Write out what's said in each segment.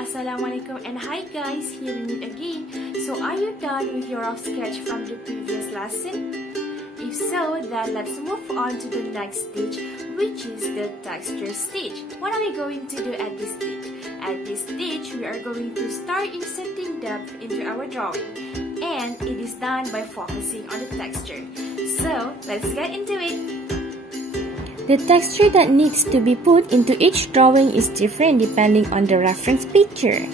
Assalamualaikum and hi guys, here we meet again. So are you done with your rough sketch from the previous lesson? If so, then let's move on to the next stage, which is the texture stage. What are we going to do at this stage? At this stage, we are going to start inserting depth into our drawing, and it is done by focusing on the texture. So let's get into it. The texture that needs to be put into each drawing is different depending on the reference picture.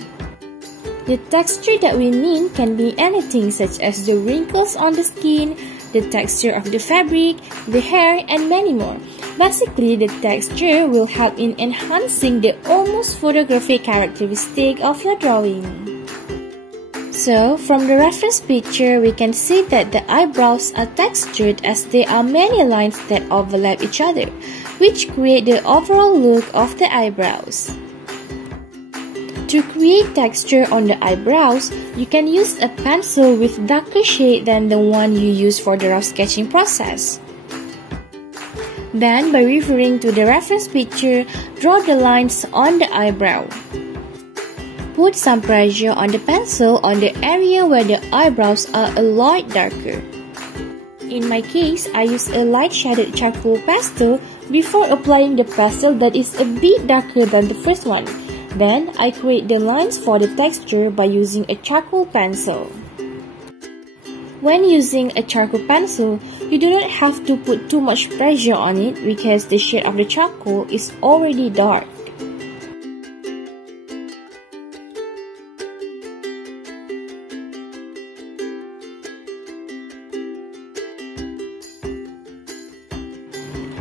The texture that we need can be anything such as the wrinkles on the skin, the texture of the fabric, the hair, and many more. Basically, the texture will help in enhancing the almost photographic characteristic of your drawing. So, from the reference picture, we can see that the eyebrows are textured as there are many lines that overlap each other, which create the overall look of the eyebrows. To create texture on the eyebrows, you can use a pencil with darker shade than the one you use for the rough sketching process. Then, by referring to the reference picture, draw the lines on the eyebrow. Put some pressure on the pencil on the area where the eyebrows are a lot darker. In my case, I use a light shaded charcoal pastel before applying the pastel that is a bit darker than the first one. Then, I create the lines for the texture by using a charcoal pencil. When using a charcoal pencil, you do not have to put too much pressure on it because the shade of the charcoal is already dark.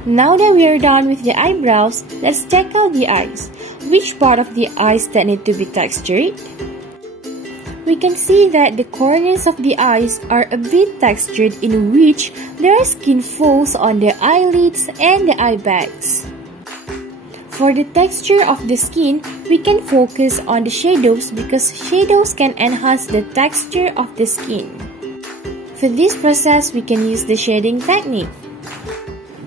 Now that we are done with the eyebrows, let's check out the eyes. Which part of the eyes that need to be textured? We can see that the corners of the eyes are a bit textured, in which there are skin folds on the eyelids and the eye bags. For the texture of the skin, we can focus on the shadows because shadows can enhance the texture of the skin. For this process, we can use the shading technique.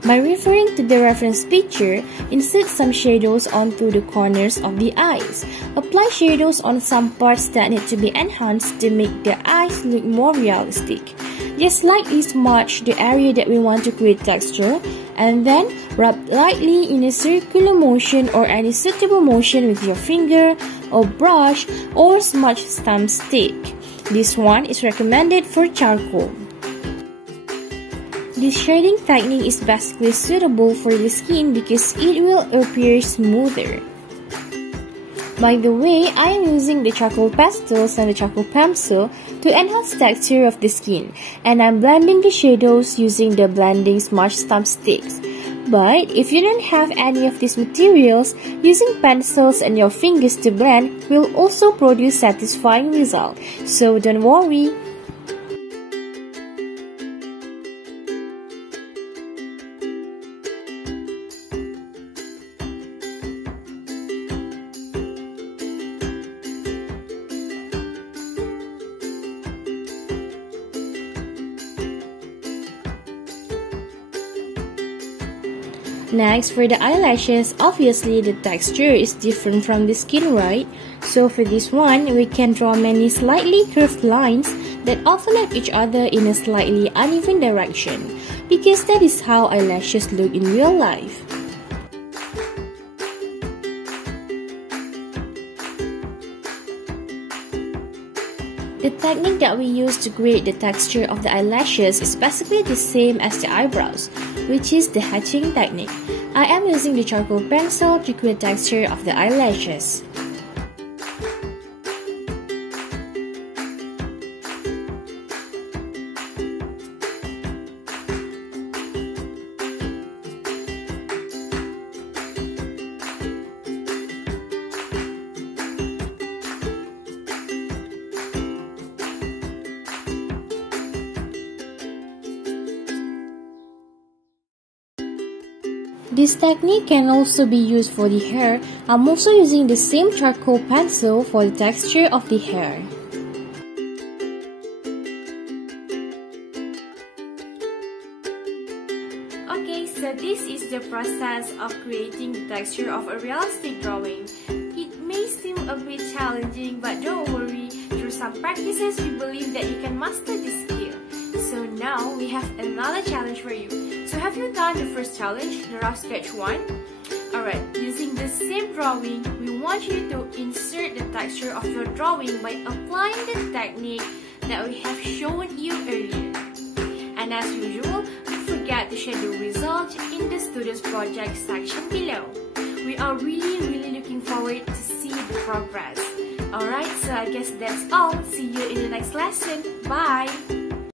By referring to the reference picture, insert some shadows onto the corners of the eyes. Apply shadows on some parts that need to be enhanced to make the eyes look more realistic. Just lightly smudge the area that we want to create texture, and then rub lightly in a circular motion or any suitable motion with your finger or brush or smudge stamp stick. This one is recommended for charcoal. This shading technique is basically suitable for the skin because it will appear smoother. By the way, I am using the charcoal pastels and the charcoal pencil to enhance texture of the skin, and I'm blending the shadows using the blending smudge stamp sticks. But if you don't have any of these materials, using pencils and your fingers to blend will also produce satisfying results, so don't worry. Next, for the eyelashes, obviously the texture is different from the skin, right? So for this one, we can draw many slightly curved lines that overlap each other in a slightly uneven direction, because that is how eyelashes look in real life. The technique that we use to create the texture of the eyelashes is basically the same as the eyebrows, which is the hatching technique. I am using the charcoal pencil to create texture of the eyelashes. This technique can also be used for the hair. I'm also using the same charcoal pencil for the texture of the hair. Okay, so this is the process of creating the texture of a realistic drawing. It may seem a bit challenging, but don't worry, through some practices we believe that you can master this skill. So now we have another challenge for you. So have you done the first challenge, the rough sketch one? Alright, using the same drawing, we want you to insert the texture of your drawing by applying the technique that we have shown you earlier. And as usual, don't forget to share the result in the students project section below. We are really looking forward to see the progress. Alright, so I guess that's all. See you in the next lesson. Bye!